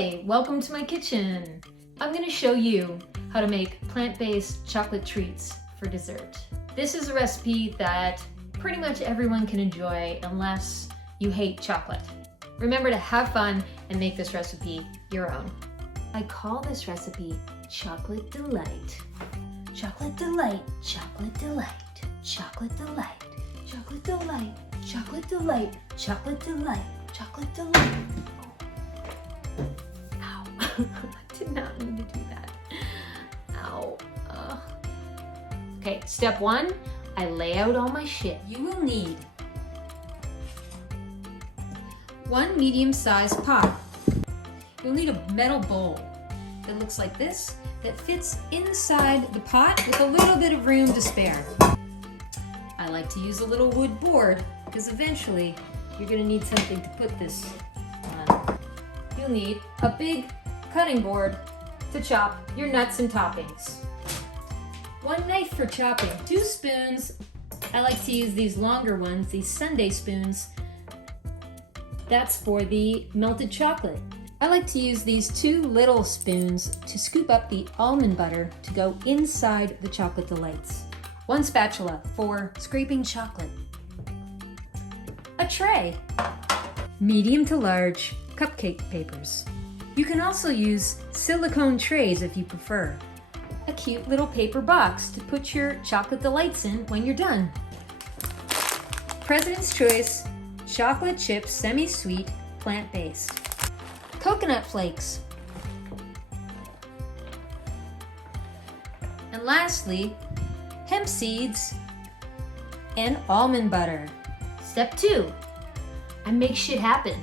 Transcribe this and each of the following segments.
Hey, welcome to my kitchen. I'm going to show you how to make plant-based chocolate treats for dessert. This is a recipe that pretty much everyone can enjoy unless you hate chocolate. Remember to have fun and make this recipe your own. I call this recipe Chocolate Delight. Chocolate Delight, Chocolate Delight, Chocolate Delight, Chocolate Delight, Chocolate Delight, Chocolate Delight, Chocolate Delight. Ow. I did not mean to do that. Ow. Okay, step one, I lay out all my shit. You will need one medium-sized pot. You'll need a metal bowl that looks like this, that fits inside the pot with a little bit of room to spare. I like to use a little wood board because eventually you're going to need something to put this on. You'll need a big cutting board to chop your nuts and toppings. One knife for chopping, 2 spoons. I like to use these longer ones, these Sunday spoons. That's for the melted chocolate. I like to use these 2 little spoons to scoop up the almond butter to go inside the chocolate delights. 1 spatula for scraping chocolate. A tray. Medium to large cupcake papers. You can also use silicone trays if you prefer. A cute little paper box to put your chocolate delights in when you're done. President's Choice chocolate chips, semi-sweet, plant-based. Coconut flakes. And lastly, hemp seeds and almond butter. Step 2, I make shit happen.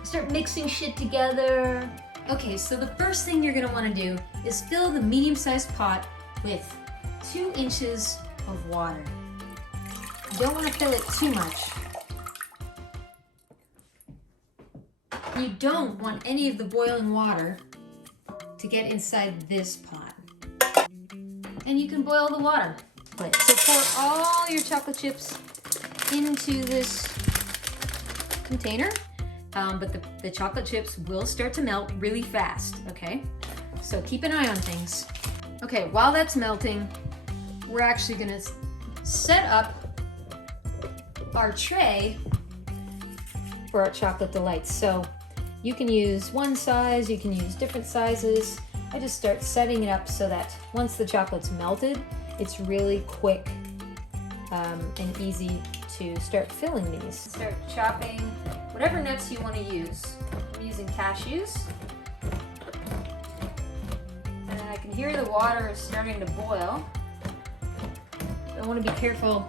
I start mixing shit together. Okay, so the first thing you're gonna wanna do is fill the medium-sized pot with 2 inches of water. You don't wanna fill it too much. You don't want any of the boiling water to get inside this pot. And you can boil the water. So pour all your chocolate chips into this container, but the chocolate chips will start to melt really fast, okay? So keep an eye on things. Okay, while that's melting, we're actually gonna set up our tray for our chocolate delights. So you can use one size, you can use different sizes. I just start setting it up so that once the chocolate's melted, it's really quick and easy to start filling these. Start chopping whatever nuts you want to use. I'm using cashews. And I can hear the water is starting to boil. I want to be careful.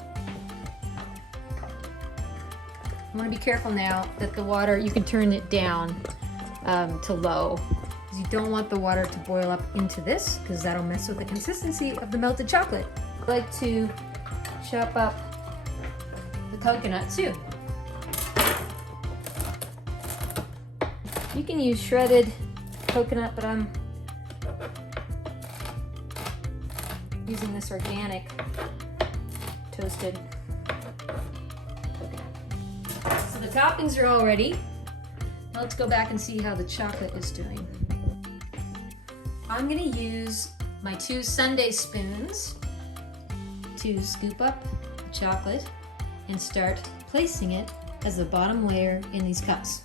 I want to be careful now that the water, you can turn it down to low. Because you don't want the water to boil up into this, because that'll mess with the consistency of the melted chocolate. I like to chop up the coconut too. You can use shredded coconut, but I'm using this organic toasted coconut. So the toppings are all ready. Now let's go back and see how the chocolate is doing. I'm gonna use my 2 Sunday spoons to scoop up the chocolate and start placing it as the bottom layer in these cups.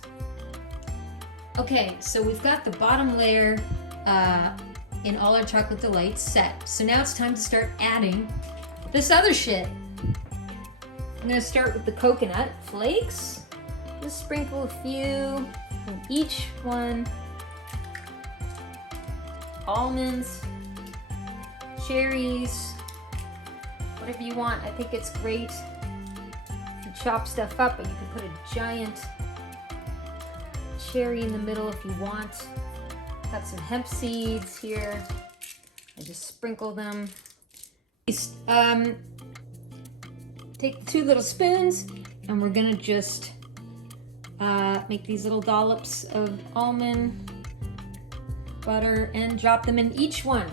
Okay, so we've got the bottom layer in all our chocolate delights set. So now it's time to start adding this other shit. I'm gonna start with the coconut flakes. Just sprinkle a few in each one. Almonds, cherries, whatever you want. I think it's great to chop stuff up, but you can put a giant cherry in the middle if you want. Got some hemp seeds here. I just sprinkle them. Take the 2 little spoons and we're gonna just make these little dollops of almond butter and drop them in each one.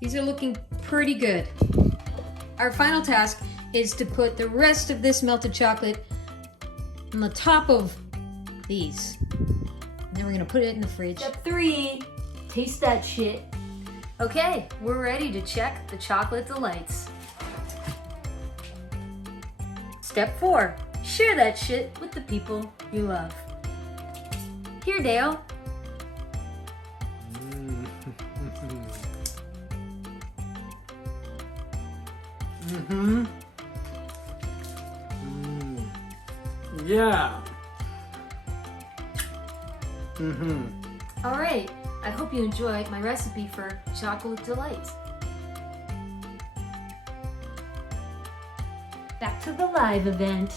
These are looking pretty good. Our final task is to put the rest of this melted chocolate on the top of these. And then we're gonna put it in the fridge. Step 3, taste that shit. Okay, we're ready to check the chocolate delights. Step 4, share that shit with the people you love. Here, Dale. Yeah. All right, I hope you enjoyed my recipe for chocolate delights. Back to the live event.